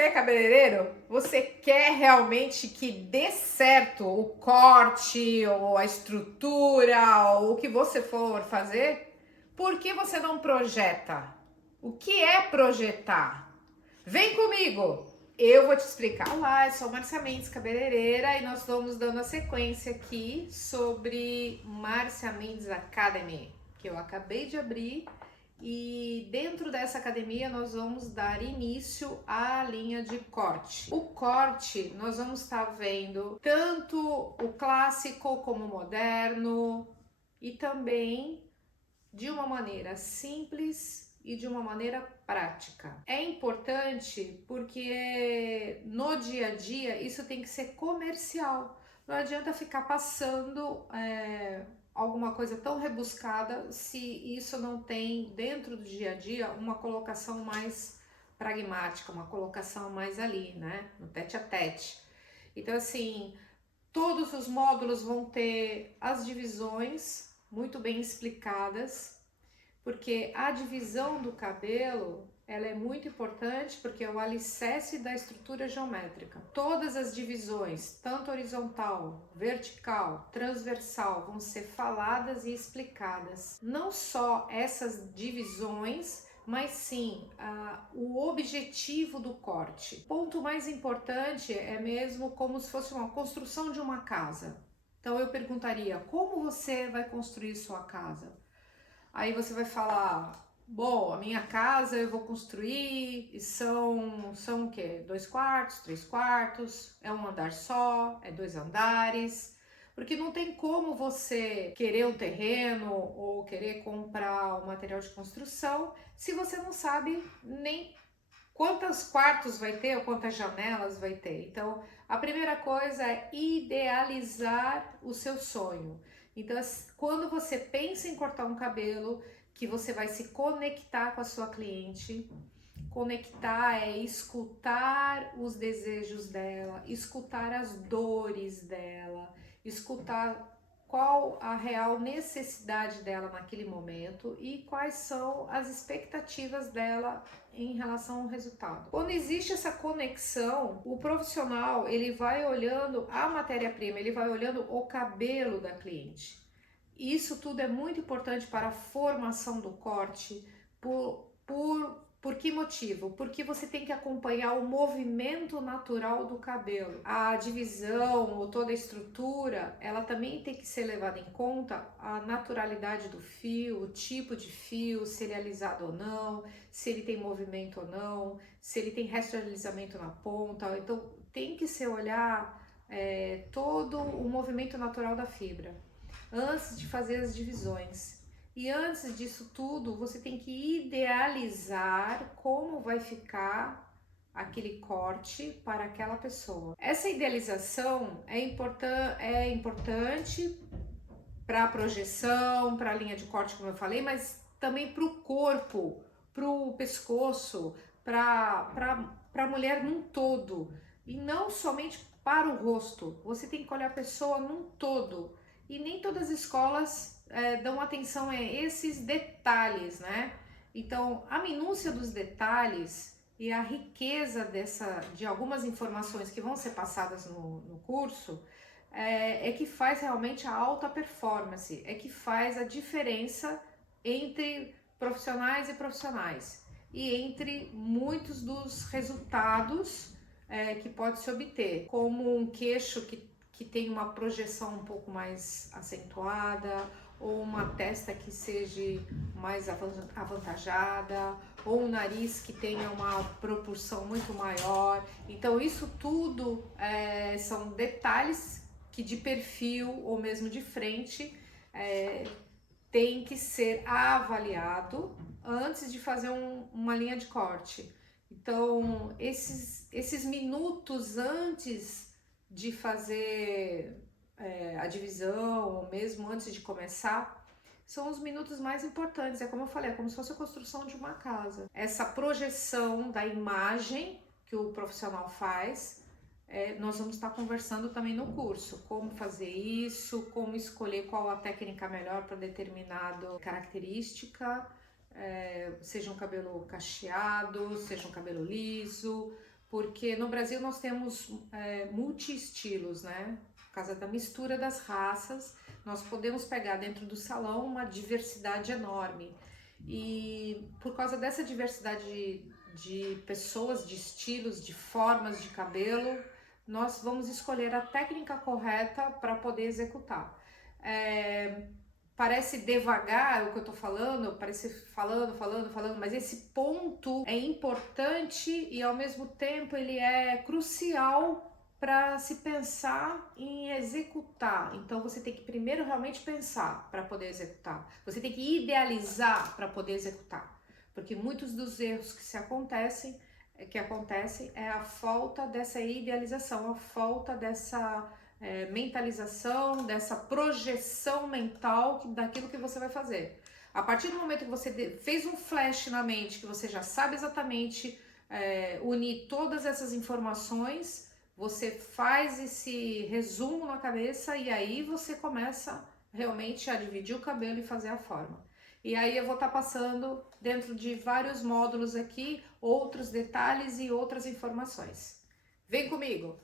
Você, cabeleireiro, você quer realmente que dê certo o corte, ou a estrutura, ou o que você for fazer? Por que você não projeta? O que é projetar? Vem comigo! Eu vou te explicar. Olá, eu sou Márcia Mendes, cabeleireira, e nós vamos dando a sequência aqui sobre Márcia Mendes Academy, que eu acabei de abrir. E dentro dessa academia nós vamos dar início à linha de corte. O corte nós vamos estar vendo tanto o clássico como o moderno e também de uma maneira simples e de uma maneira prática. É importante porque no dia a dia isso tem que ser comercial. Não adianta ficar passando alguma coisa tão rebuscada se isso não tem dentro do dia a dia uma colocação mais pragmática, uma colocação mais ali, né, no tete a tete. Então assim, todos os módulos vão ter as divisões muito bem explicadas, porque a divisão do cabelo ela é muito importante porque é o alicerce da estrutura geométrica. Todas as divisões, tanto horizontal, vertical, transversal, vão ser faladas e explicadas. Não só essas divisões, mas sim o objetivo do corte. O ponto mais importante é mesmo como se fosse uma construção de uma casa. Então eu perguntaria, como você vai construir sua casa? Aí você vai falar, bom, a minha casa eu vou construir e são o quê? 2 quartos, 3 quartos, é um andar só, é 2 andares. Porque não tem como você querer um terreno ou querer comprar um material de construção se você não sabe nem quantos quartos vai ter ou quantas janelas vai ter. Então, a primeira coisa é idealizar o seu sonho. Então, quando você pensa em cortar um cabelo, que você vai se conectar com a sua cliente, conectar é escutar os desejos dela, escutar as dores dela, escutar qual a real necessidade dela naquele momento e quais são as expectativas dela em relação ao resultado. Quando existe essa conexão, o profissional ele vai olhando a matéria-prima, ele vai olhando o cabelo da cliente. Isso tudo é muito importante para a formação do corte. Por que motivo? Porque você tem que acompanhar o movimento natural do cabelo. A divisão ou toda a estrutura, ela também tem que ser levada em conta a naturalidade do fio, o tipo de fio, se ele é alisado ou não, se ele tem movimento ou não, se ele tem resto de alisamento na ponta. Então tem que se olhar todo o movimento natural da fibra antes de fazer as divisões. E antes disso tudo, você tem que idealizar como vai ficar aquele corte para aquela pessoa. Essa idealização é importante para a projeção, para a linha de corte, como eu falei, mas também para o corpo, para o pescoço, para a mulher num todo. E não somente para o rosto, você tem que olhar a pessoa num todo. E nem todas as escolas dão atenção a esses detalhes, né? Então, a minúcia dos detalhes e a riqueza de algumas informações que vão ser passadas no curso que faz realmente a alta performance, é que faz a diferença entre profissionais e profissionais e entre muitos dos resultados que pode se obter, como um queixo que tem uma projeção um pouco mais acentuada, ou uma testa que seja mais avantajada, ou um nariz que tenha uma proporção muito maior. Então isso tudo são detalhes que de perfil ou mesmo de frente tem que ser avaliado antes de fazer uma linha de corte. Então, esses minutos antes de fazer a divisão, ou mesmo antes de começar, são os minutos mais importantes. É como eu falei, é como se fosse a construção de uma casa. Essa projeção da imagem que o profissional faz, nós vamos estar conversando também no curso, como fazer isso, como escolher qual a técnica melhor para determinada característica, seja um cabelo cacheado, seja um cabelo liso, porque no Brasil nós temos multi-estilos, né? Por causa da mistura das raças, nós podemos pegar dentro do salão uma diversidade enorme. E por causa dessa diversidade de pessoas, de estilos, de formas de cabelo, nós vamos escolher a técnica correta para poder executar. Parece devagar o que eu tô falando, parece falando, mas esse ponto é importante e ao mesmo tempo ele é crucial para se pensar em executar. Então você tem que primeiro realmente pensar para poder executar. Você tem que idealizar para poder executar. Porque muitos dos erros que acontecem é a falta dessa idealização, a falta dessa mentalização, dessa projeção mental daquilo que você vai fazer. A partir do momento que você fez um flash na mente, que você já sabe exatamente unir todas essas informações, você faz esse resumo na cabeça e aí você começa realmente a dividir o cabelo e fazer a forma. E aí eu vou estar passando dentro de vários módulos aqui, outros detalhes e outras informações. Vem comigo!